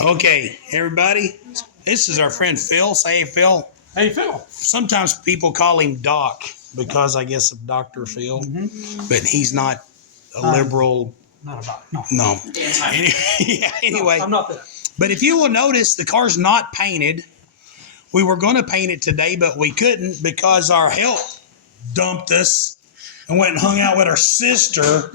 Okay, everybody, this is our friend Phil. Say, hey, Phil. Hey, Phil. Sometimes people call him Doc because I guess of Dr. Phil, but he's not a liberal. Not about no. No. Yeah, anyway. No, I'm not that. But if you will notice, the car's not painted. We were going to paint it today, but we couldn't because our help dumped us and went and hung out with our sister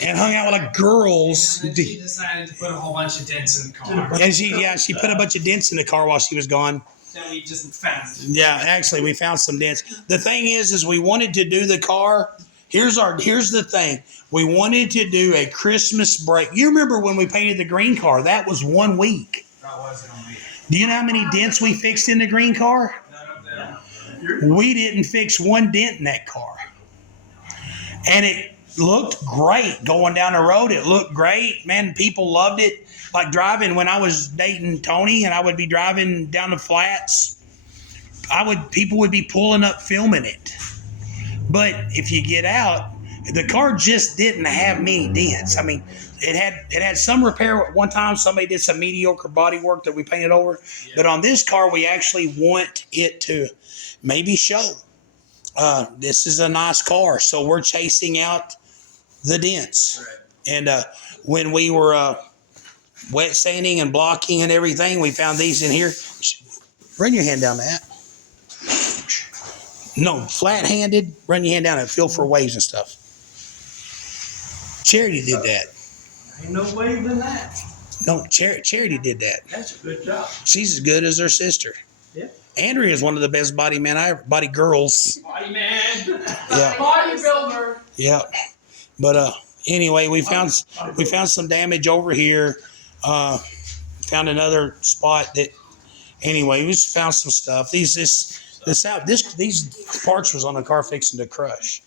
and hung out with like girls. And then she decided to put a whole bunch of dents in the car And she put a bunch of dents in the car while she was gone. that we just found. Yeah, actually, we found some dents. The thing is we wanted to do the car. Here's the thing. We wanted to do a Christmas break. You remember when we painted the green car? That was 1 week. That wasn't on me. Do you know how many dents we fixed in the green car? None of them. We didn't fix one dent in that car. And it looked great going down the road. It looked great. Man, people loved it. Like driving when I was dating Tony and I would be driving down the flats, people would be pulling up filming it. But if you get out, the car just didn't have many dents. I mean, it had some repair at one time. Somebody did some mediocre body work that we painted over. Yeah. But on this car, we actually want it to maybe show. This is a nice car, so we're chasing out the dents. Right. And when we were wet sanding and blocking and everything, we found these in here. Run your hand down that. No, flat-handed. Run your hand down and feel for waves and stuff. Charity did that. Ain't no wave in that. No, Charity did that. That's a good job. She's as good as her sister. Yeah. Andrea is one of the best body girls. Body man. Yeah. Bodybuilder. Yeah. But anyway, we found some damage over here. Found another spot that. Anyway, we just found some stuff. These parts was on the car fixing to crush.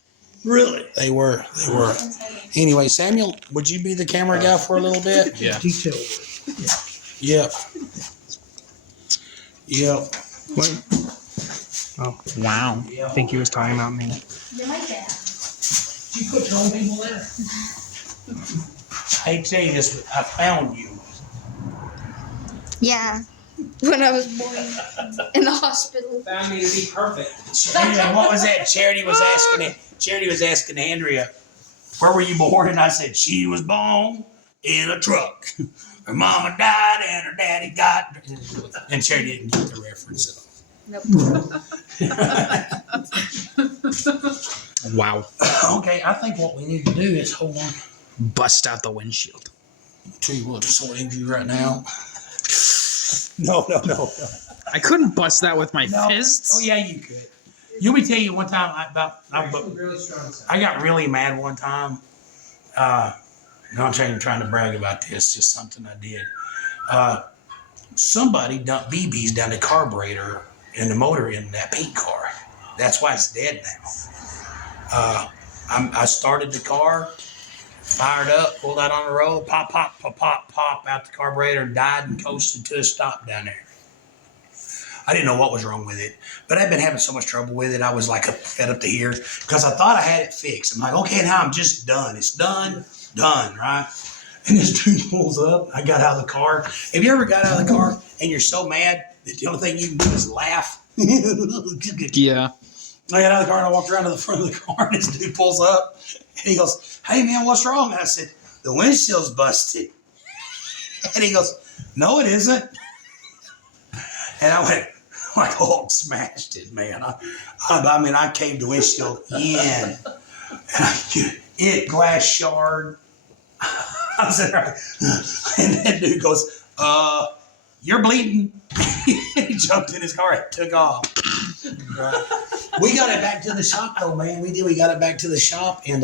Really? They were. Anyway, Samuel, would you be the camera guy for a little bit? Yeah. Detail. Yep. Yep. What? Oh, wow. I think he was talking about me. You put your own people there. I hate to tell you this, but I found you. Yeah, when I was born in the hospital. Found me to be perfect. Anyway, what was that? Charity was asking Andrea, where were you born? And I said, she was born in a truck. Her mama died and her daddy got. And Charity didn't get the reference at all. Nope. Wow. Okay, I think what we need to do is hold on. Bust out the windshield. Tell you what, it's so angry right now. No. I couldn't bust that with my No. fists. Oh yeah, you could. You me tell you one time Really strong. I got really mad one time. No, I'm trying to brag about this. Just something I did. Somebody dumped BBs down the carburetor and the motor in that paint car. That's why it's dead now. I started the car, fired up, pulled out on the road, pop out the carburetor, and died and coasted to a stop down there. I didn't know what was wrong with it, but I've been having so much trouble with it. I was like fed up to here because I thought I had it fixed. I'm like, okay, now I'm just done. It's done, right? And this dude pulls up. I got out of the car. Have you ever got out of the car and you're so mad that the only thing you can do is laugh? Yeah. I got out of the car and I walked around to the front of the car and this dude pulls up and he goes, hey man, what's wrong? And I said, the windshield's busted. And he goes, no, it isn't. And I went, like Hulk smashed it, man. I caved the windshield in. And it glass shard. I was there, and that dude goes, you're bleeding. He jumped in his car and took off. Right. We got it back to the shop though, man. We did. We got it back to the shop and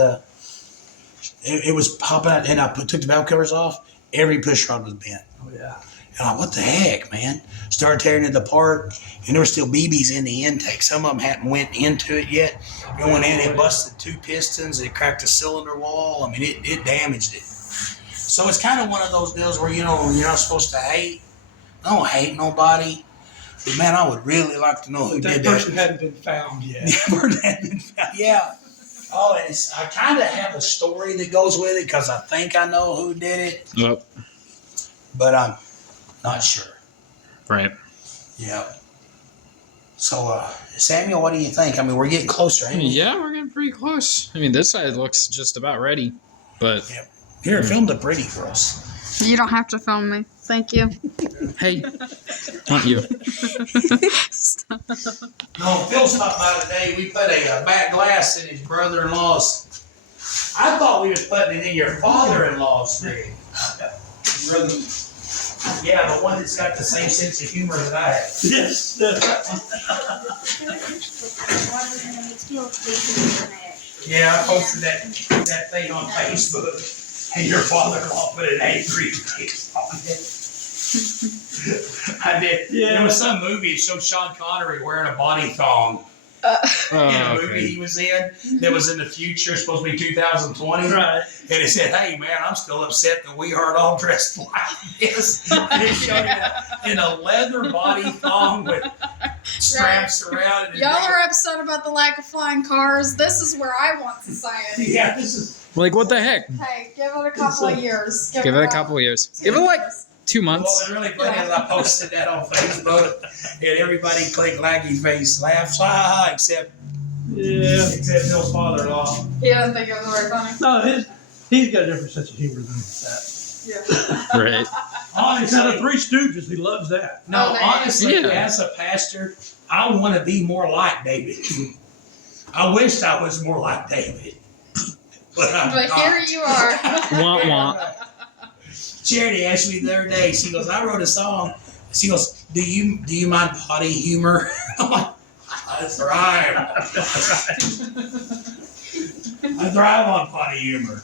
it was popping out and I took the valve covers off. Every push rod was bent. Oh yeah. And I'm like, what the heck, man? Started tearing it apart, and there were still BBs in the intake. Some of them hadn't went into it yet. Going in, it busted 2 pistons. It cracked a cylinder wall. I mean, it damaged it. So it's kind of one of those deals where, you're not supposed to hate. I don't hate nobody. But, man, I would really like to know who did that. That person hadn't been found yet. Yeah. Oh, I kind of have a story that goes with it because I think I know who did it. Yep. But Not sure. Right. Yeah. So, Samuel, what do you think? I mean, we're getting closer, ain't we? Yeah, we're getting pretty close. I mean, this side looks just about ready, but Yep. Here, film the pretty girls. You don't have to film me. Thank you. hey, not you. No, Phil stopped by today. We put a back glass in his brother-in-law's. I thought we was putting it in your father-in-law's rig. Really? Yeah, the one that's got the same sense of humor that I have. Yes. Yeah, I posted that thing on Facebook, and your father-in-law put an angry face on it. I did. Yeah. There was some movie that showed Sean Connery wearing a body thong. In a movie he was in that was in the future, supposed to be 2020. Right. And it said, "Hey man, I'm still upset that we aren't all dressed like this." And it showed him in a leather body thong with straps around it. Y'all are upset about the lack of flying cars. This is where I want society. Yeah, this is. Like, what the heck? Hey, give it a couple of years. Give it a couple of years. Give it like 2 Well, months. what's really funny is I posted that on Facebook, and everybody clicked Laggy face laughs, except Bill's father-in-law. He doesn't think it was very funny. No, he's got a different sense of humor than that. Yeah. Right. He's out of Three Stooges. He loves that. No, Oh, man. honestly, Yeah. as a pastor, I want to be more like David. I wished I was more like David, but I'm But not. here you are. Wah, wah. Charity asked me the other day. She goes, "I wrote a song." She goes, "Do you mind potty humor?" I'm like, "I thrive. I thrive on potty humor."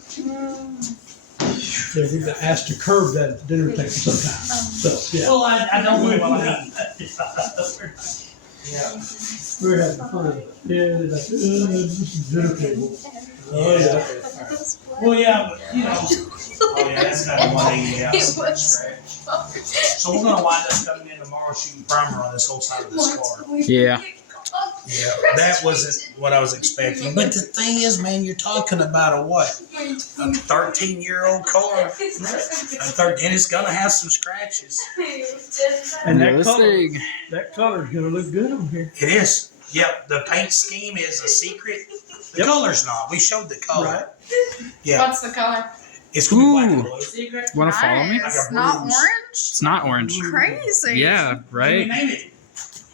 Yeah, we've been asked to curb that at the dinner table sometimes. So, yeah. Well, I don't know what I mean. Yeah. We're having fun. Yeah, they're like, this is dinner table. Oh, yeah. Well, yeah, but you know. Oh yeah, that's kind of one thing. Yeah. It was. So we're gonna wind up coming in tomorrow shooting primer on this whole side of this car. Yeah. Yeah, that wasn't what I was expecting. But the thing is, man, you're talking about a what? A 13-year-old car. And it's gonna have some scratches. And This thing. that color's gonna look good on here. It is. Yep, the paint scheme is a secret. The color's not. We showed the color. Right. Yeah, What's the color? it's gonna be black and Ooh. blue. Want to follow me? Like It's a not bruise. orange? It's not orange. Crazy. Yeah, Can we right? name it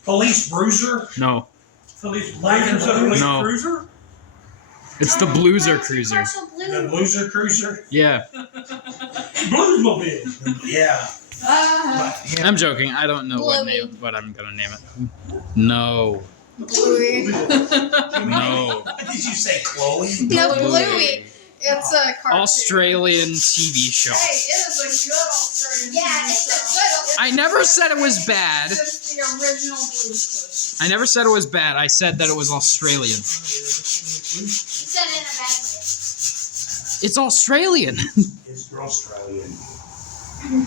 Police Bruiser? No. Police Black and blue. No. Cruiser? It's the Blueser Cruiser. The Loser Cruiser? Yeah. Bluesmobile. Yeah. Uh, I'm joking. I don't know Bluey. what I'm going to name it. No. Bluey. No. What did you say, Chloe? No, Bluey. Bluey. It's a cartoon. Australian TV show. Hey, it is a good Australian Yeah, TV it's show. I never said it was bad. It's the original Blue's Clues. I never said it was bad. I said that it was Australian. You said it in a bad way. It's Australian. It's Girl Australian.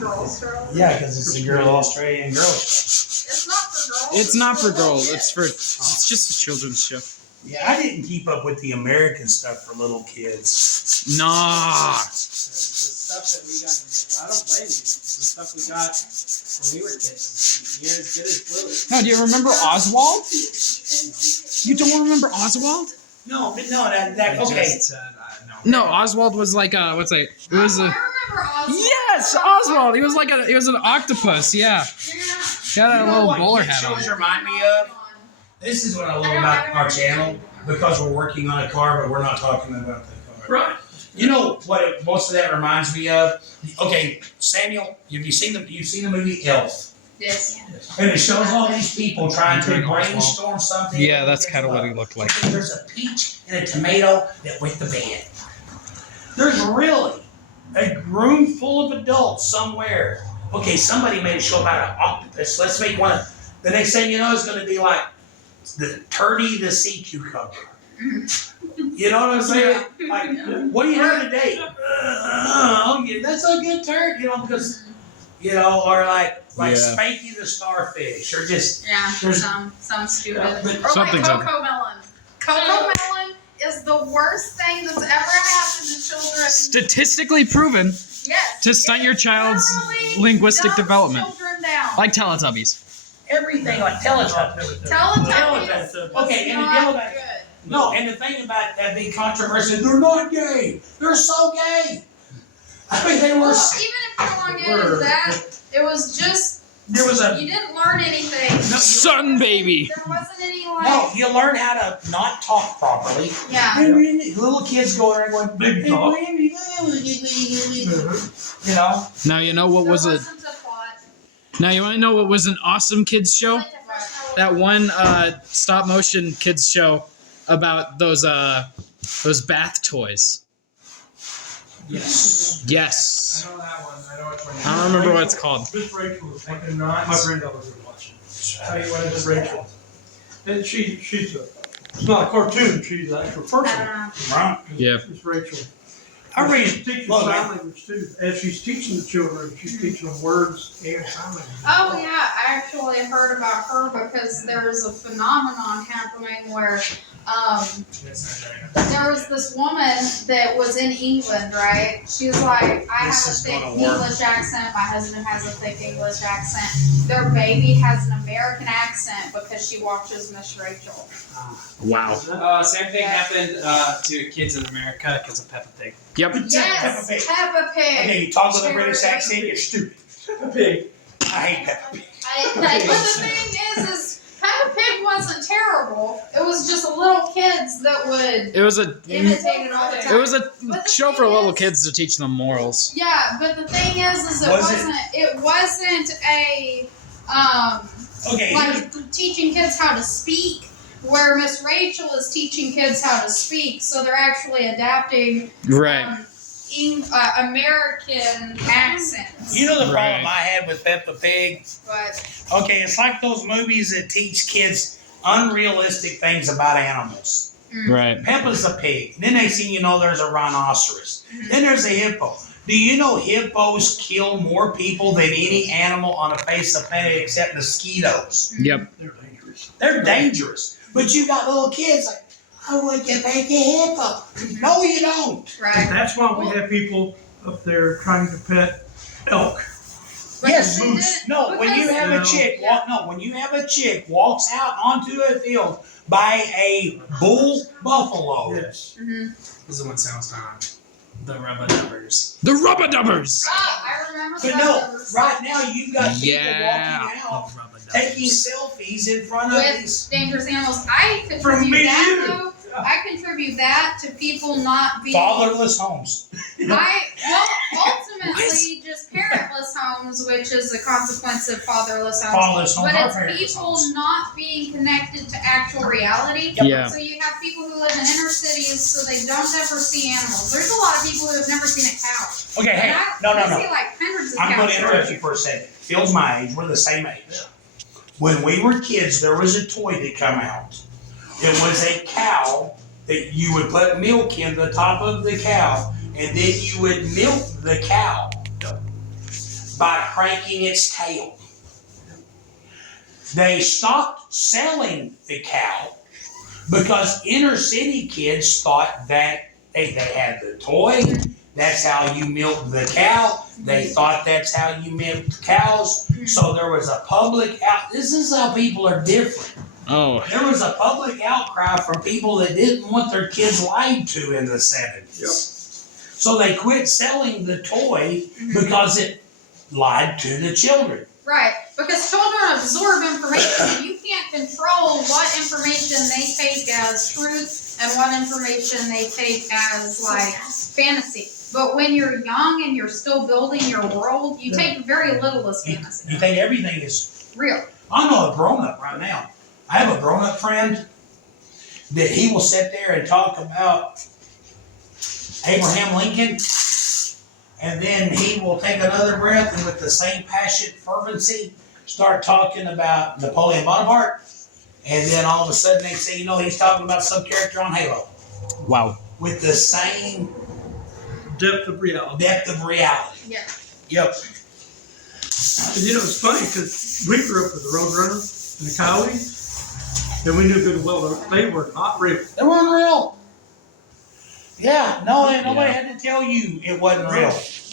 Girl Australian. Yeah, because it's a girl Australian girl. It's not for girls. It's not for little girls. kids. It's just a children's show. Yeah, I didn't keep up with the American stuff for little kids. Nah. The stuff that we got, I don't blame you. The stuff we got when we were kids, you're as good as Bluey. No, do you remember Oswald? You don't remember Oswald? No, but no, that okay. Just said, no. No, Oswald was like a what's it? It was I a remember Oswald. yes, Oswald. He was like he was an octopus. Yeah, he had a little what bowler kid hat on. shows remind me of? This is what I love about our channel, because we're working on a car, but we're not talking about the car. Right. You know what most of that reminds me of? Okay, Samuel, you've seen the movie Elf? Yes. And it shows all these people trying to brainstorm something. Yeah, that's kind of what he looked like. Okay, there's a peach and a tomato that went to bed. There's really a room full of adults somewhere. Okay, somebody made a show about an octopus. Let's make one. The next thing you know is going to be like the Turdy the sea cucumber. You know what I'm saying? Like, what do you have today? Oh, yeah, that's a good turd. You know, because, you know, or like Yeah. Spanky the starfish, or just Yeah, There's- some stupid. but Or like Something's up. Cocoa Melon. Cocoa Melon is the worst thing that's ever happened to children. Statistically proven Yes. to stunt it your child's literally linguistic dumps development. Children Like Teletubbies. Everything like Teletubbies. Teletubbies. Okay, and the Not deal about good. no, and the thing about that big controversy, they're not gay. They're so gay. I mean, they were. Well, even if you don't want to get into that, it was just There was a you didn't learn anything. Sun baby. There wasn't any like. no. You learn how to not talk properly. Yeah. Little kids go around going Baby talk. You know. Now you know what There was a. wasn't a plot. Now you want to know what was an awesome kids show? That one stop motion kids show about those bath toys. Yes. Yes. I know that one. I know which one. I don't remember what it's called. Miss Rachel was Like watching. the knots. My granddaughter's been watching. Tell you what it Miss is. Rachel. And she's it's not a cartoon, she's an actual person. Right. Yeah. Miss Rachel. I read. She's teaching Look, sign language too. As she's teaching the children, she's teaching them words and sign language. Oh yeah, I actually heard about her because there was a phenomenon happening where there was this woman that was in England, right? She was like, I This have a is thick gonna work. English accent, my husband has a thick English accent. Their baby has an American accent because she watches Miss Rachel. Wow. Same thing happened to kids in America because of Peppa Pig. Yep. Yes, Pig. Peppa Pig. Okay, you talk with a British accent, you're stupid. Peppa Pig. I hate Peppa Pig. But the thing is Peppa Pig wasn't terrible. It was just little kids that would It was a. imitate it all the time. It was a show for little kids to teach them morals. Yeah, but the thing is Was it? it wasn't a Okay. like teaching kids how to speak, where Miss Rachel is teaching kids how to speak, so they're actually adapting Right. American accents. You know the problem Right. I had with Peppa Pig? But Okay, it's like those movies that teach kids unrealistic things about animals. Right. Peppa's a pig. Then they see, there's a rhinoceros. Then there's a hippo. Do you know hippos kill more people than any animal on the face of the planet except mosquitoes? Yep. They're dangerous. They're dangerous. But you got little kids like, I want to take a hippo. No, you don't. And right. that's why we have people up there trying to pet elk. Yes. Because they didn't- No, when you have a because- chick, when you have a chick walks out onto a field by a bull buffalo, Yes. This is the one sounds on. The rubber numbers. The Rubber Dubbers. I remember but that. no, right now you've got people Yeah. walking out The rubber taking selfies in front of With these. dangerous animals. I From contribute me to that you. though. I contribute that to people not being Fatherless homes. ultimately just parentless homes, which is a consequence of fatherless homes. Fatherless homes But are it's parentless people homes. not being connected to actual reality. Yeah. So you have people who live in inner cities, so they don't ever see animals. There's a lot of people who have never seen a cow. Okay, hey, And no. I see like hundreds of I'm going cows. to interrupt you for a second. Phil's my age. We're the same age. When we were kids, there was a toy that come out. It was a cow that you would put milk in the top of the cow, and then you would milk the cow by cranking its tail. They stopped selling the cow because inner city kids thought that they had the toy. That's how you milk the cow. They thought that's how you milked cows. So there was a public out. This is how people are different. Oh. There was a public outcry from people that didn't want their kids lied to in the 70s. Yep. So they quit selling the toy because it lied to the children. Right, because children absorb information, and you can't control what information they take as truth and what information they take as like fantasy. But when you're young and you're still building your world, you take very little as fantasy. You think everything is Real. I know a grown-up right now. I have a grown-up friend that he will sit there and talk about Abraham Lincoln, and then he will take another breath and with the same passion, fervency, start talking about Napoleon Bonaparte, and then all of a sudden they say, he's talking about some character on Halo Wow. with the same Depth of reality. depth of reality. Yeah. Yep. And it's funny because we grew up with the Roadrunner and the Coyote, and we knew good and well that they were not real. They weren't real. Yeah, nobody Yeah. had to tell you it wasn't real.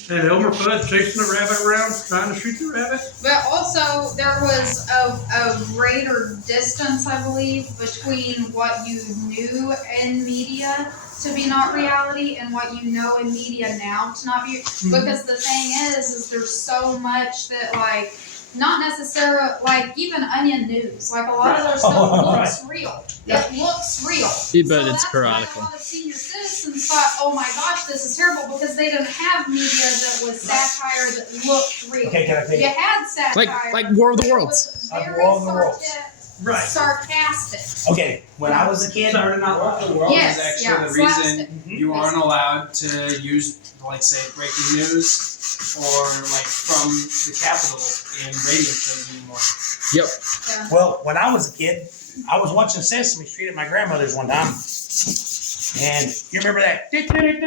And Elmer Fudd chasing a rabbit around, trying to shoot the rabbit. But also, there was a greater distance, I believe, between what you knew in media to be not reality and what you know in media now to not be. Because the thing is there's so much that, like, not necessarily, like, even Onion News, like, a lot of their stuff looks real. It looks real. You bet So it's that's parodical. why a lot of senior citizens thought, oh my gosh, this is terrible, because they didn't have media that was satire that looked real. Okay, can I take You had satire. Like War of the but it Worlds. was Like very War of the Worlds. Right. sarcastic. Okay, when I was a kid, Saturday Night War of Live. the World Yes, is yeah, actually the reason slapstick. you aren't allowed to use, like, say, breaking news or, like, from the Capitol in radio shows anymore. Yep. Yeah. well, when I was a kid, I was watching Sesame Street at my grandmother's one time. And you remember that? Kermit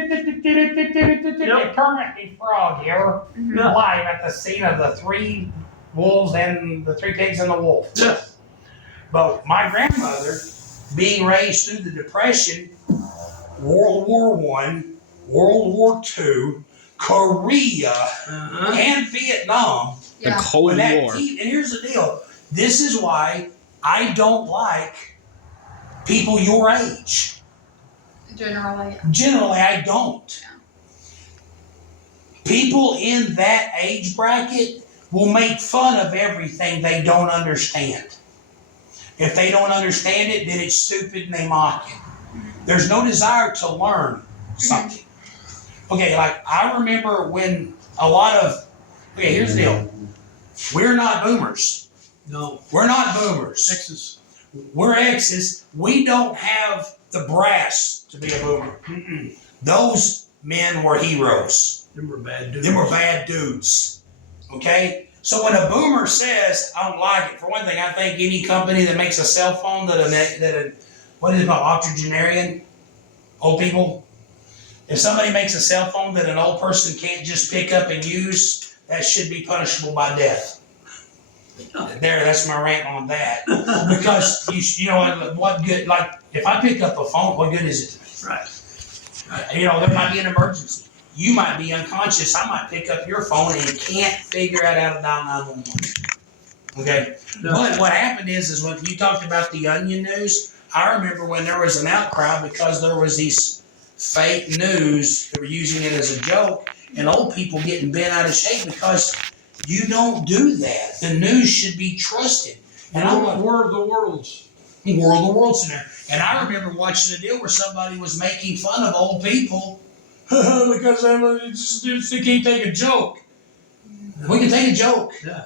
the Frog here, Yeah. live at the scene of the 3 wolves and the 3 pigs and the wolf. Yes. But my grandmother, being raised through the Depression, World War I, World War II, Korea, Uh-huh. and Vietnam. The Yeah. Cold When that War. and here's the deal. This is why I don't like people your age. Generally. Generally, I don't. People in that age bracket will make fun of everything they don't understand. If they don't understand it, then it's stupid and they mock it. There's no desire to learn something. Okay, like I remember when a lot of, okay, here's the deal. We're not boomers. No. We're not boomers. Texas. We're X's. We don't have the brass to be a boomer. Those men were heroes. Them were bad dudes. Them were bad dudes. Okay? So when a boomer says, I don't like it, for one thing, I think any company that makes a cell phone what is it called, octogenarian? Old people? If somebody makes a cell phone that an old person can't just pick up and use, that should be punishable by death. There, that's my rant on that. Because you know what good? Like if I pick up a phone, what good is it to me? Right. You know, there might be an emergency. You might be unconscious. I might pick up your phone and can't figure out how to dial 911. Okay, No. but what happened is when you talked about the Onion News, I remember when there was an outcry because there was these fake news. They were using it as a joke, and old people getting bent out of shape because you don't do that. The news should be trusted. And I went, War of the Worlds. World of the Worlds in there. And I remember watching a deal where somebody was making fun of old people because they can't take a joke. We can take a joke. Yeah.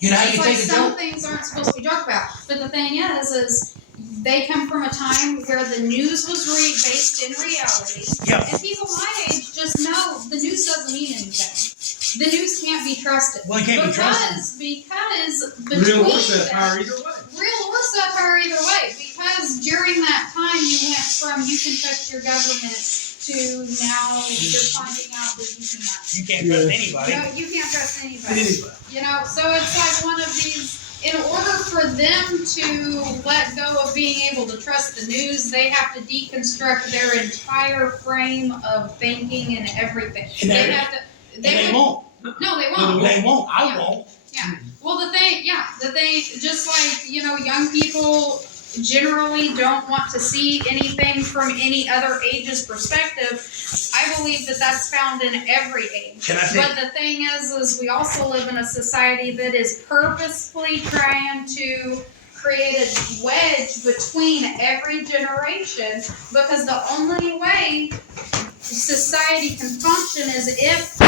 You know how It's you like take a some joke? things aren't supposed to be joked about. But the thing is they come from a time where the news was based in reality. Yeah. And people my age just know the news doesn't mean anything. The news can't be trusted. Well, it can't be trusted. Because Real between or satire them, either way. real or satire either way, because during that time you went from you can trust your government to now you're finding out that you cannot. You can't trust anybody. You can't trust anybody. Anyway. You know, so it's like one of these, in order for them to let go of being able to trust the news, they have to deconstruct their entire frame of thinking and everything. And They they- have to, And they they would, won't. no, they won't. They won't. I Yeah. won't. Yeah. Well, the thing, just like, you know, young people generally don't want to see anything from any other age's perspective. I believe that that's found in every age. Can I say? But the thing is we also live in a society that is purposefully trying to create a wedge between every generation, because the only way society can function is if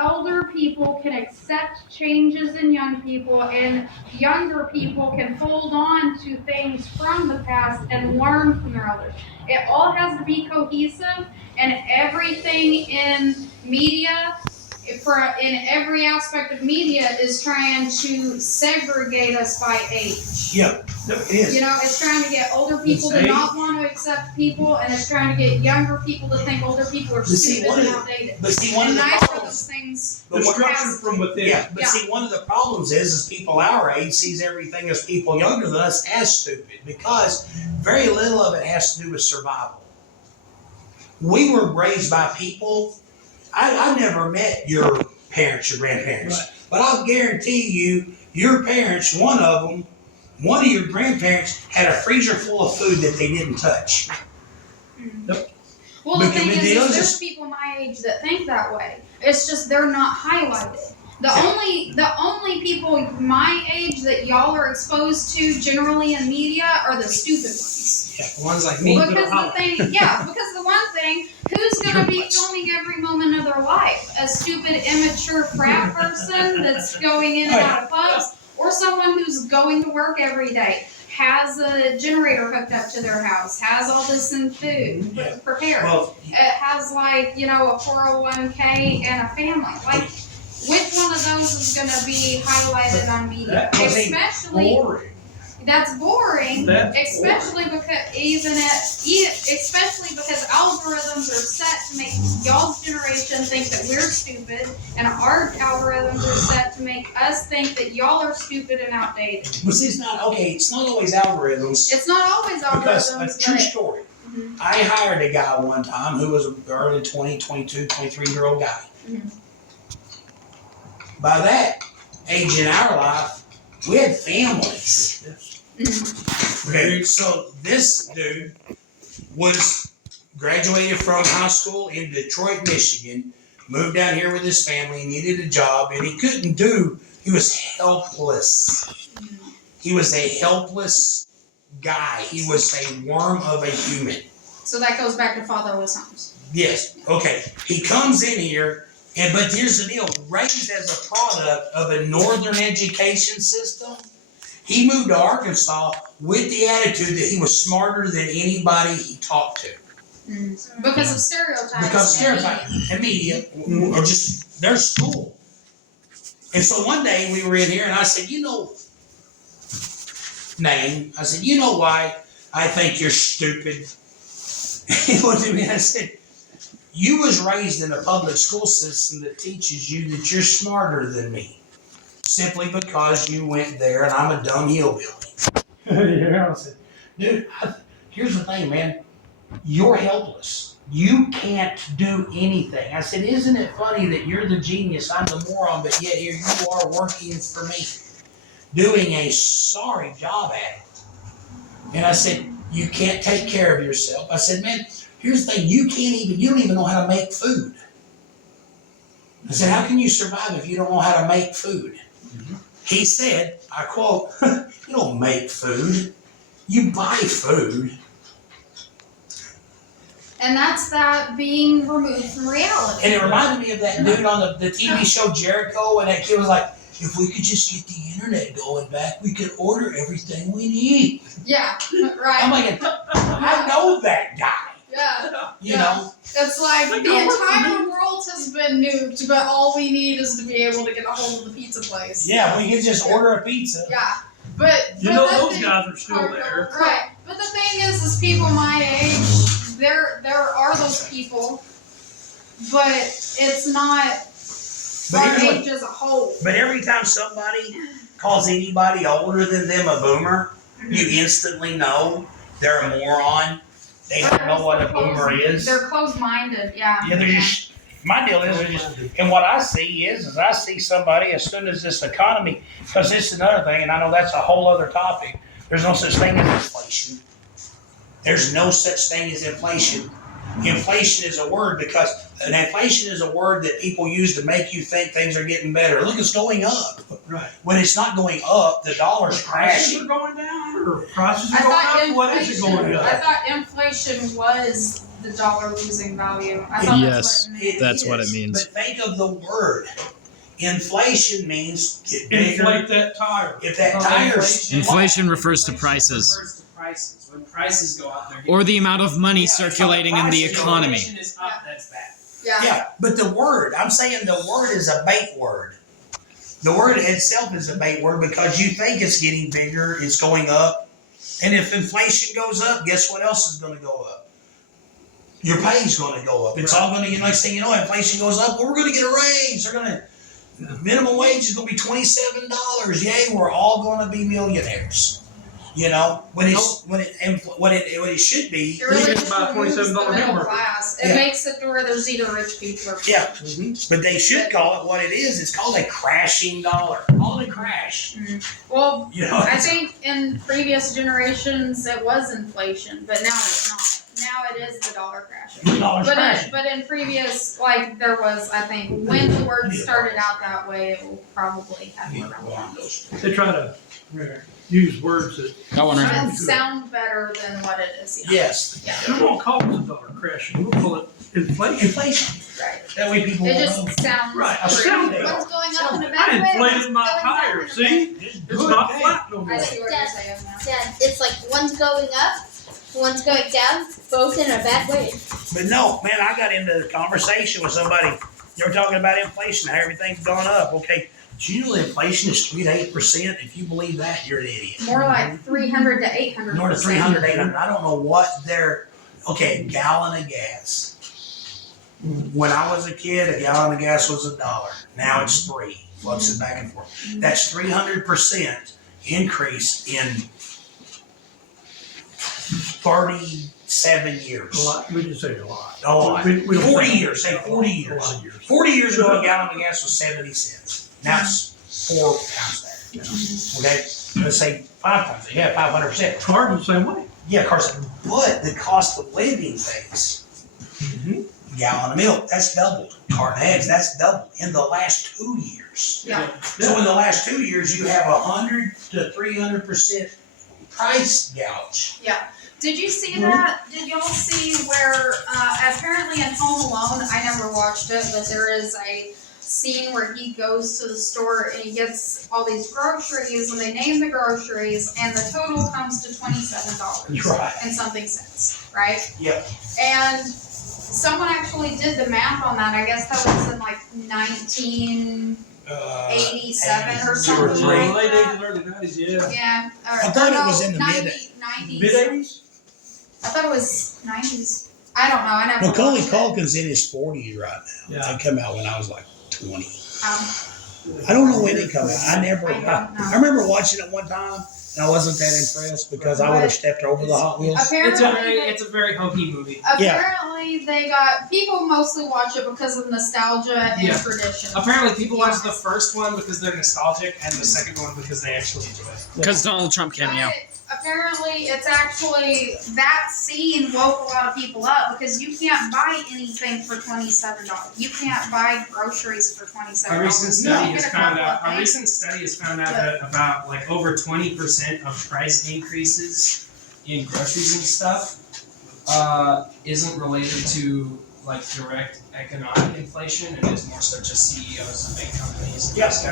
older people can accept changes in young people and younger people can hold on to things from the past and learn from their elders. It all has to be cohesive, and everything in media, in every aspect of media, is trying to segregate us by age. Yeah, it is. You know, it's trying to get older people to It's not want to accept people, and it's trying to get younger people to think older people are But see, stupid one and of the- outdated. But see, one of And the neither of those problems. things But what- Destruction from within. Yeah, but Yeah. see, one of the problems is people our age sees everything as people younger than us as stupid, because very little of it has to do with survival. We were raised by people I've never met your parents, your grandparents, but I'll guarantee you, your parents, one of your grandparents had a freezer full of food that they didn't touch. Well, the Because thing the is, deal is there's just- people my age that think that way. It's just they're not highlighted. The only people my age that y'all are exposed to generally in media are the stupid ones. Yeah, the ones like me. Because because the one thing, who's gonna be filming every moment of their life? A stupid, immature frat person that's going in and out of pubs, or someone who's going to work every day, has a generator hooked up to their house, has all this in food prepared. Well, It has like, a 401k and a family. Like, which one of those is gonna be highlighted on media? That was Especially boring. that's boring. That's Especially especially because algorithms are set to make y'all's generation think that we're stupid, and our algorithms are set to make us think that y'all are stupid and outdated. but see, it's not always algorithms. It's not always Because algorithms, a true but story. I hired a guy one time who was an early 20, 22, 23-year-old guy. Mhm. By that age in our life, we had families. Okay, so this dude was graduated from high school in Detroit, Michigan, moved down here with his family, needed a job, and he was helpless. He was a helpless guy. He was a worm of a human. so that goes back to fatherless homes. Yes, okay. He comes in here, but here's the deal. Raised as a product of a northern education system, he moved to Arkansas with the attitude that he was smarter than anybody he talked to. Because of stereotypes. Because and stereotypes and media, or just their school. And so one day we were in here and I said, I said, you know why I think you're stupid? He looked at me and I said, you was raised in a public school system that teaches you that you're smarter than me. Simply because you went there and I'm a dumb hillbilly. I said, dude, here's the thing, man. You're helpless. You can't do anything. I said, isn't it funny that you're the genius, I'm the moron, but yet here you are working for me, doing a sorry job at it. And I said, you can't take care of yourself. I said, man, here's the thing, you don't even know how to make food. I said, how can you survive if you don't know how to make food? He said, I quote, you don't make food, you buy food. And that's that being removed from reality. And it reminded me of that dude on the TV show Jericho, and that kid was like, if we could just get the internet going back, we could order everything we need. Yeah, right. I'm like, I know that guy. Yeah. You know? It's like the entire world has been nuked, but all we need is to be able to get a hold of the pizza place. Yeah, we could just order a pizza. Yeah. But those guys are still there. Right. But the thing is people my age, there are those people, but it's not our age as a whole. But every time somebody calls anybody older than them a boomer, you instantly know they're a moron. They don't know what a boomer is. They're closed-minded, yeah. Yeah, they're just, my deal is, and what I see is I see somebody as soon as this economy, because this is another thing, and I know that's a whole other topic, there's no such thing as inflation. There's no such thing as inflation. Inflation is a word because inflation is a word that people use to make you think things are getting better. Look, it's going up. Right. When it's not going up, the dollar's Prices crashing. are going down, or prices are going up. What is it going I up? thought inflation was the dollar losing value. I thought Yes. that's what it meant. That's what it means. But think of the word. Inflation means get bigger. Inflate that tire. If that tire's Inflation refers to prices, Refers to prices. When prices go up, they're or the amount of money Yeah, circulating in the prices go up. economy. Inflation is up, that's bad. Yeah. Yeah, but the word, I'm saying the word is a bait word. The word itself is a bait word because you think it's getting bigger, it's going up. And if inflation goes up, guess what else is going to go up? Your pay's going to go up. It's all going to, next thing you know, inflation goes up, well, we're going to get a raise. They're going to, minimum wage is going to be $27. Yay, we're all going to be millionaires. You know, when it should be. It really It's just about removes the $27 middle hamburger. class. It Yeah. makes it to where there's either rich people or Yeah, Mm-hmm. but they should call it what it is. It's called a crashing dollar. Call it a crash. Well, You know, I think in previous generations it was inflation, but now it's not. Now it is the dollar crashing. the dollar's crashing. But in previous, like there was, I think, when the word started out that way, it will probably have more relevance. They try to use words that Got one right It'll here. sound better than what it is. Yeah. Yes. we won't call it a dollar crashing. We'll call it inflation. Inflation. Right. That way people It will just know. sounds Right, a pretty. sound One's bill. going up in a I bad way. inflated one's my going down tire. in a See, bad- It's it's not flat no I more. see what you're saying now. Dad, it's like one's going up, one's going down, both in a bad way. But no, man, I got into the conversation with somebody. They were talking about inflation, how everything's gone up. Okay, do you know that inflation is 3 to 8%? If you believe that, you're an idiot. More like 300 to 800. North of 300, 800. I don't know what they're. Okay, a gallon of gas. When I was a kid, a gallon of gas was $1. Now it's $3. Fluxes back and forth. That's 300% increase in 37 years. A lot. We just say a lot. A lot. We don't 40 say- years. Say 40 A years. lot of years. 40 years ago, a gallon of gas was 70 cents. Now it's 4 times that. Okay? Let's say 5 times that. Yeah, 500%. Cars the same way. Yeah, Carson. But the cost of living things, gallon of milk, that's doubled. Carton eggs, that's doubled in the last 2 years. Yeah. So in the last 2 years, you have 100 to 300% price gouge. Did you see that? Did y'all see where apparently in Home Alone, I never watched it, but there is a scene where he goes to the store and he gets all these groceries and they name the groceries and the total comes to $27 Right. and something cents, right? Yep. And someone actually did the math on that. I guess that was in like 1987 or 82 something or like three. Late that. 80s, early 90s, yeah. Yeah. I thought it was in the mid- 90s. Mid 80s? I thought it was 90s. I don't know. I never. Macaulay watched it. Culkin's in his 40s right now. Yeah. They come out when I was like 20. Um, I don't know when they come out. I never. I don't know. I remember watching it one time, and I wasn't that impressed because I would have stepped over the Hot Wheels. apparently, It's a very hokey movie. apparently they got people mostly watch it because of nostalgia and Yeah. tradition. Apparently, people watch the first one because they're nostalgic, and the second one because they actually enjoy it. Because Donald Trump cameo. But apparently, it's actually that scene woke a lot of people up because you can't buy anything for $27. You can't buy groceries for $27. A recent You study can has get found couple out. of A things. recent study has found out that about like over 20% of price increases in groceries and stuff isn't related to like direct economic inflation, and is more so just CEOs of big companies. Yes.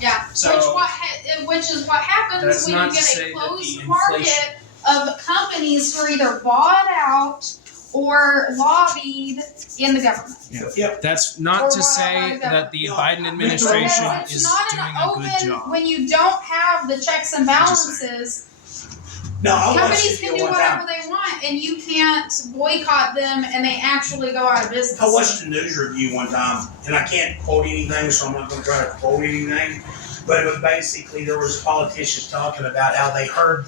Yeah, So which is what happens that's when you not to get say a that closed the market of companies who are either bought out or lobbied in the government. That's not Or to what say I got. that the Biden administration Because it's is not doing an a open, good job. when you don't have the checks and balances, No, I watched companies this can deal do one time. whatever they want and you can't boycott them and they actually go out of business. I watched a news review one time, and I can't quote anything, so I'm not going to try to quote anything. But it was basically there was politicians talking about how they heard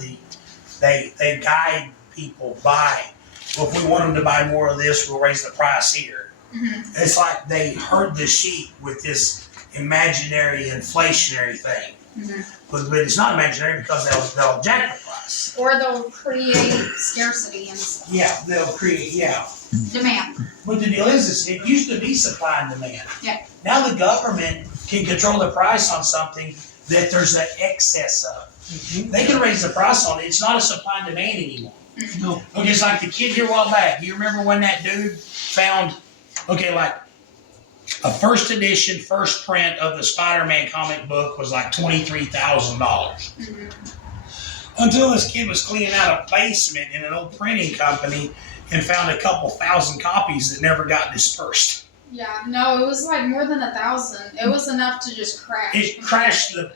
they guide people by, well, if we want them to buy more of this, we'll raise the price here. Mhm. It's like they heard the sheep with this imaginary inflationary thing, Mhm. but it's not imaginary because they'll jack the price. Or they'll create scarcity and stuff. Yeah, they'll create Demand. But the deal is, it used to be supply and demand. Yeah. Now the government can control the price on something that there's an excess of. They can raise the price on it. It's not a supply and demand anymore. No. Okay, it's like the kid here a while back. You remember when that dude found, like a first edition, first print of the Spider-Man comic book was like $23,000. Mhm. Until this kid was cleaning out a basement in an old printing company and found a couple thousand copies that never got dispersed. Yeah, no, it was like more than 1,000. It was enough to just crash. It crashed the.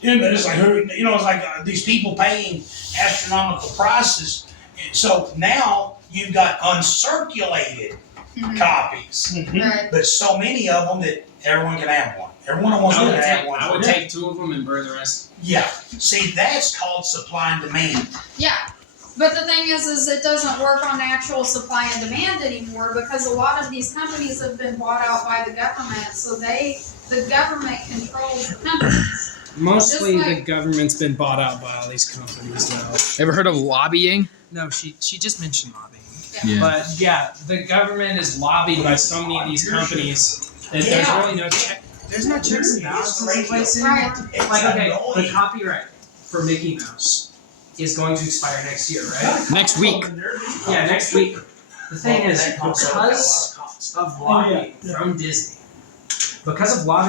Yeah, but it's like it's like these people paying astronomical prices. And so now you've got uncirculated Mhm. copies, Right. but so many of them that Everyone can have one. Everyone wants to have one. I would take 2 of them and burn the rest. Yeah. See, that's called supply and demand. Yeah. But the thing is it doesn't work on actual supply and demand anymore because a lot of these companies have been bought out by the government. So the government controls the companies. Mostly Just like- the government's been bought out by all these companies now. Ever heard of lobbying? No, she just mentioned lobbying. Yeah. But yeah, the government is lobbied by so many of these companies that there's really no check. There's no checks and balances in place anymore. Right. Like, okay, the copyright for Mickey Mouse is going to expire next year, right? Next week. Yeah, next week. The thing is, because of lobbying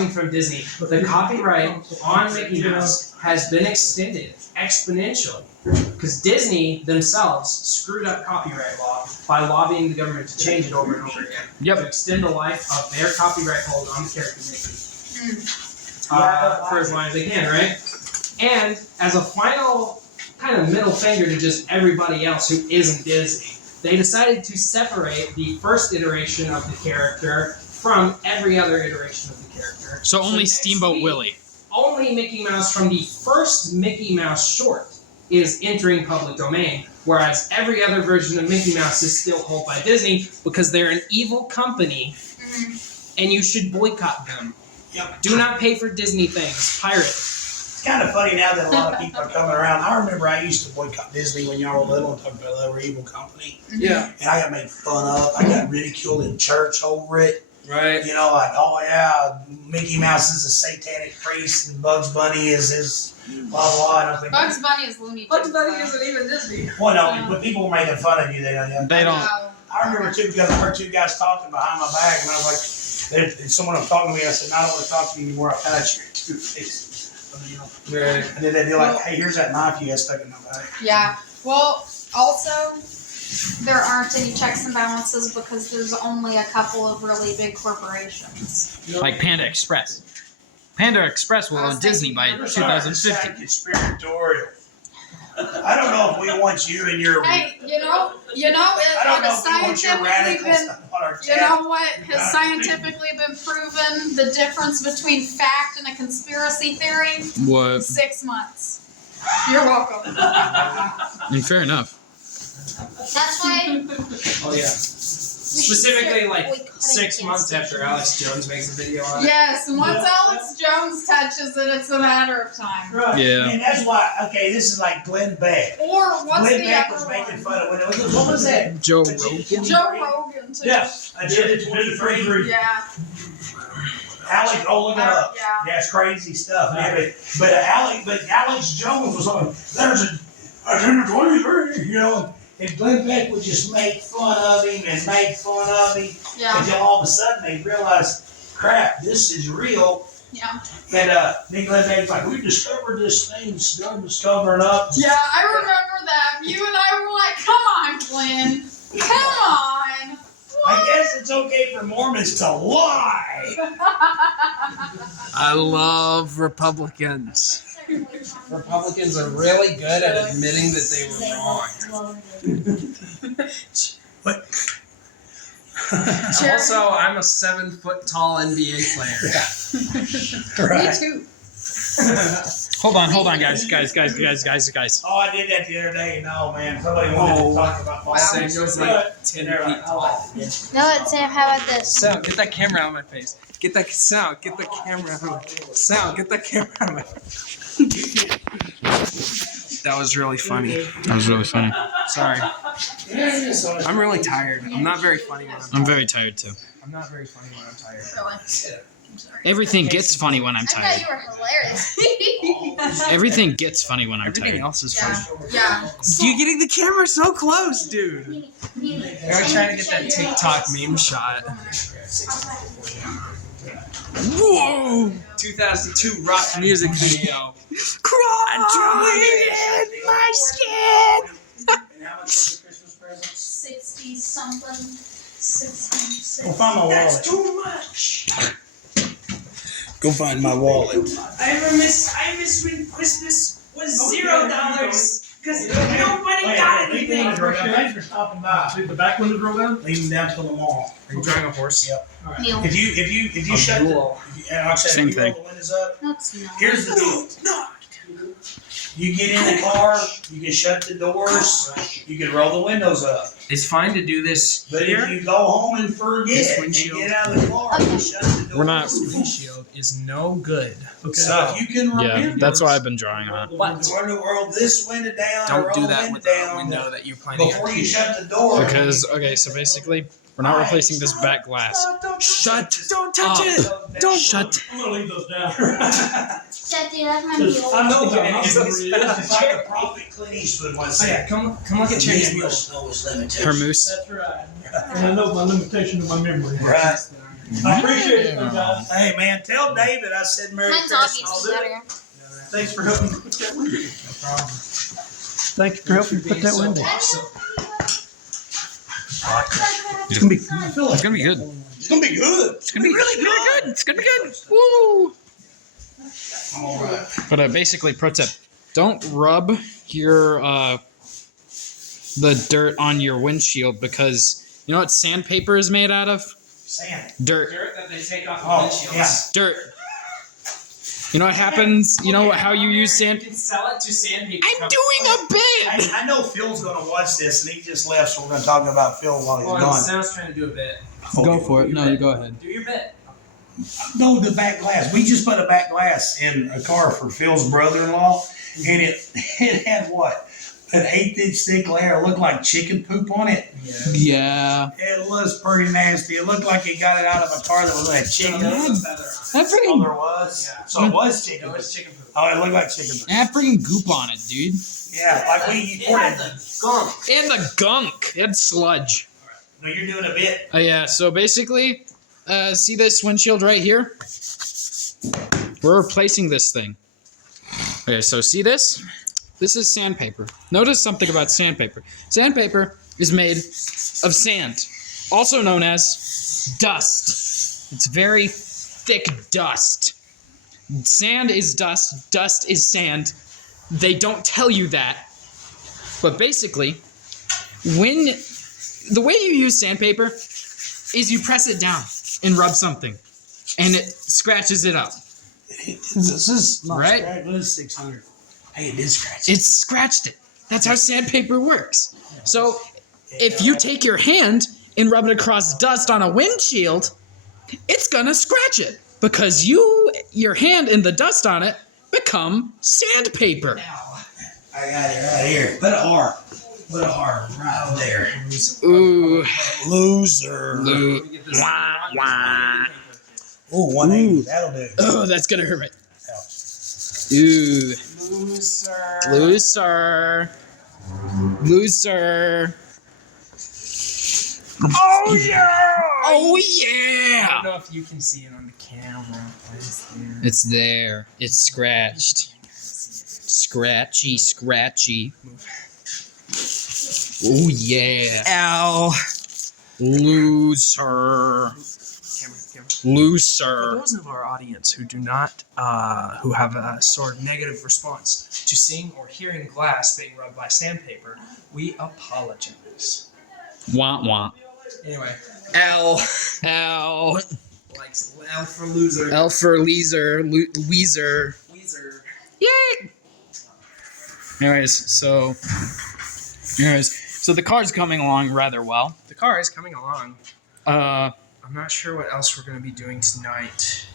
from Disney, the copyright on Mickey Mouse has been extended exponentially. Because Disney themselves screwed up copyright law by lobbying the government to change it over and over again. Yep. To extend the life of their copyright hold on the character Mickey. For as long as they can, right? And as a final kind of middle finger to just everybody else who isn't Disney, they decided to separate the first iteration of the character from every other iteration of the character. So only next Steamboat week, Willie. Only Mickey Mouse from the first Mickey Mouse short is entering public domain, whereas every other version of Mickey Mouse is still held by Disney because they're an evil company and you should boycott them. Yep. Do not pay for Disney things. Pirate. It's kind of funny now that a lot of people are coming around. I remember I used to boycott Disney when y'all were little and talk about they were an evil company. Yeah. And I got made fun of. I got ridiculed in church over it. Right. You know, like, oh yeah, Mickey Mouse is a satanic priest and Bugs Bunny is his blah blah. And I was like, Bugs Bunny is Looney Tunes. Bugs Bunny isn't even Disney. well, no, but people were making fun of you. They don't. They don't. I remember too because I heard 2 guys talking behind my back, and I was like, someone was talking to me. I said, "No, I don't want to talk to you anymore. I found out you're two-faced." Right. And then they'd be like, "Hey, here's that knife you got stuck in my back." Yeah. Well, also, there aren't any checks and balances because there's only a couple of really big corporations. Like Panda Express. Panda Express will own Disney by Here's our 2050. conspiratorial. I don't know if we want you and your. Hey, you know, I it don't know has if we want your scientifically radical been. stuff on our You chat. know what has scientifically been proven? The difference between fact and a conspiracy theory? What? 6 months. You're welcome. And fair enough. That's why. Oh yeah. Specifically, like 6 months after Alex Jones makes a video on it. Yes, and once Alex Jones touches it, it's a matter of time. Right. Yeah. And that's why. Okay, this is like Glenn Beck. Or what's Glenn the Beck other was making one? fun of when it was. What was that? Joe Agenda Rogan. 23? Joe Rogan too. Yeah, Agenda 23. Yeah. Alex, oh look it up. Yeah. That's crazy stuff, man. But Alex Jones was on. There's a Agenda 23, you know. And Glenn Beck would just make fun of him and make fun of him Yeah. until all of a sudden they realized, crap, this is real. Yeah. And then Glenn Beck's like, we discovered this thing, government's covering up. Yeah, I remember that. You and I were like, come on, Glenn. Come on. I guess it's okay for Mormons to lie. I love Republicans. Republicans are really good at admitting that they were wrong. Also, I'm a 7 foot tall NBA player. Right. Me too. Hold on, guys. Oh, I did that the other day. No, man. Somebody wanted to talk about Wow. Samuel's like 10 feet tall. No, Sam, how about this? So, get that camera out of my face. Get that sound. Get the camera out of my face. Sound. Get that camera out of my face. That was really funny. That was really funny. Sorry. I'm really tired. I'm not very funny when I'm very tired too. I'm not very funny when I'm tired. Really? I'm sorry. Everything gets funny when I'm I thought tired. you were hilarious. Everything gets funny when I'm Everything tired. else is Yeah. funny. Yeah. You're getting the camera so close, dude. We're trying to get that TikTok meme shot. Whoa! 2002 rock music video. Crawling in my skin. And how much was the Christmas present? 60 something. 60. Go find my wallet. That's too much. Go find my wallet. I miss when Christmas was $0. Because nobody got anything. Thanks for stopping by. Leave the back windows roll down? Leave them down till tomorrow. Are you driving a horse? Yep. Neil. If you shut the, and I said, Same if you roll thing. the windows up, That's not. here's the deal. You get in the car, you can shut the doors, you can roll the windows up. It's fine to do this But here. if you go home and forget This and windshield- get out of the car and shut the doors, We're not- This windshield is no good. Okay. So if you can Yeah, remember, that's what I've been drawing on. But when to roll this window down, don't roll do the that window with the down window that you're planning before on you keeping. shut the door. Because, okay, so basically, we're not replacing this back glass. Shut! Don't touch up. it! Don't Shut. I'm gonna leave those down. Dad, dude, that's my Just- mule. I know Yeah, how it's- hungry it It's is. like a prophet Clint Eastwood once Oh yeah, said. come look at Chinese mule. Her moose. That's right. And I know my limitation of my memory. Right. I appreciate it, though, guys. Hey man, tell David I said Merry Mine's Christmas. obviously better. Thanks for helping me put that window. No problem. Thank you for helping me put that window. It's gonna be, I feel like it's gonna be good. it's gonna be good. It's gonna be really good. It's gonna be good. Woo! I'm all right. But basically, pro tip: don't rub your the dirt on your windshield because you know what sandpaper is made out of? Sand. Dirt. Dirt that they take off Oh, of windshields. yeah. Dirt. You know what happens? You know how you use You sand? can sell it to sandpaper. I'm doing a bit. I know Phil's gonna watch this and he just left, so we're gonna talk about Phil while he's Well, gone. Sam's trying to do a bit. Go for it. No, you go ahead. Do your bit. No, the back glass. We just put a back glass in a car for Phil's brother-in-law, and it had what? An 1/8-inch thick layer. It looked like chicken poop on it. Yeah. It was pretty nasty. It looked like he got it out of a car that was like chicken. There Oh, was a feather on it. That freaking there was. Yeah. So it was chicken. It was chicken poop. Oh, it looked like chicken poop. That freaking goop on it, dude. Yeah, like we It poured had it. the gunk. And the gunk. It had sludge. No, you're doing a bit. Oh yeah. So basically, see this windshield right here? We're replacing this thing. Okay. So see this? This is sandpaper. Notice something about sandpaper. Sandpaper is made of sand, also known as dust. It's very thick dust. Sand is dust. Dust is sand. They don't tell you that. But basically, when the way you use sandpaper is you press it down and rub something, and it scratches it up. This is not Right? scratch. This is 600. Hey, it did scratch. It scratched it. That's how sandpaper works. So if you take your hand and rub it across dust on a windshield, it's gonna scratch it because your hand and the dust on it become sandpaper. I got it right here. Put an R. Put an R right there. Ooh. Loser. Loo- We get this Wah, rock wah. Ooh, 180. That'll do. Oh, that's gonna hurt my. Ooh. Loser. Loser. Loser. Oh yeah! Oh I yeah! don't know if you can see it on the camera. But it's there. It's there. It's scratched. Scratchy, scratchy. Oh yeah. Ow. Loser. Camera. For Loser. those of our audience who do not, who have a sort of negative response to seeing or hearing glass being rubbed by sandpaper, we apologize. Wah wah. Anyway, L. Ow. Like L for loser. L for Leezer. Weezer. Weezer. Yay! Anyways, so the car's coming along rather well. The car is coming along. Uh, I'm not sure what else we're going to be doing tonight.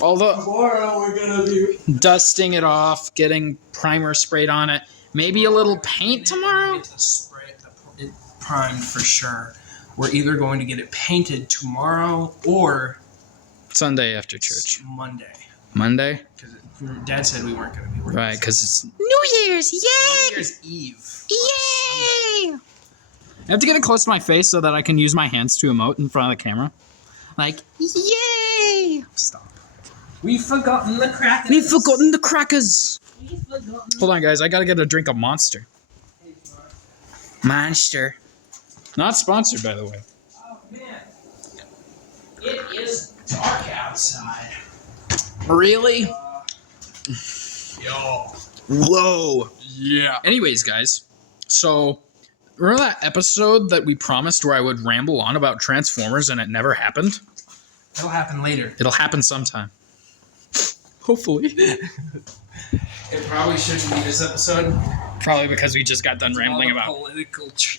although Tomorrow we're gonna be. dusting it off, getting primer sprayed on it, maybe a little paint tomorrow. Get it primed for sure. We're either going to get it painted tomorrow or Sunday after church. Monday. Monday? Because Dad said we weren't going to be working. Right, because it's New Year's! New Yay! Year's Eve. Yay! I have to get it close to my face so that I can use my hands to emote in front of the camera. Like, yay! Stop. We've forgotten the crackers. We've forgotten the crackers! We've forgotten. Hold on, guys. I gotta get a drink of Monster. Monster. Not sponsored, by the way. Oh, man. It is dark outside. Really? Yo. Whoa. Yeah. Anyways, guys, so remember that episode that we promised where I would ramble on about Transformers and it never happened? It'll happen later. It'll happen sometime. Hopefully. It probably shouldn't be this episode. Probably because we just got done rambling about.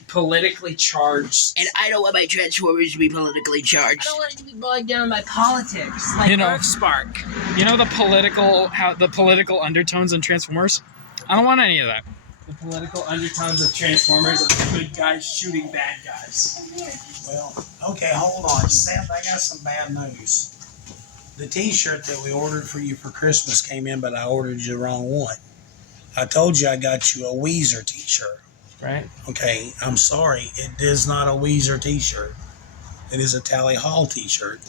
Politically charged. And I don't want my Transformers to be politically charged. I don't want it to be bogged down by politics. Like You know- Spark. You know the political undertones in Transformers? I don't want any of that. The political undertones of Transformers are good guys shooting bad guys. Well, okay, hold on. Sam, I got some bad news. The t-shirt that we ordered for you for Christmas came in, but I ordered you the wrong one. I told you I got you a Weezer t-shirt. Right? Okay, I'm sorry. It is not a Weezer t-shirt. It is a Tally Hall t-shirt.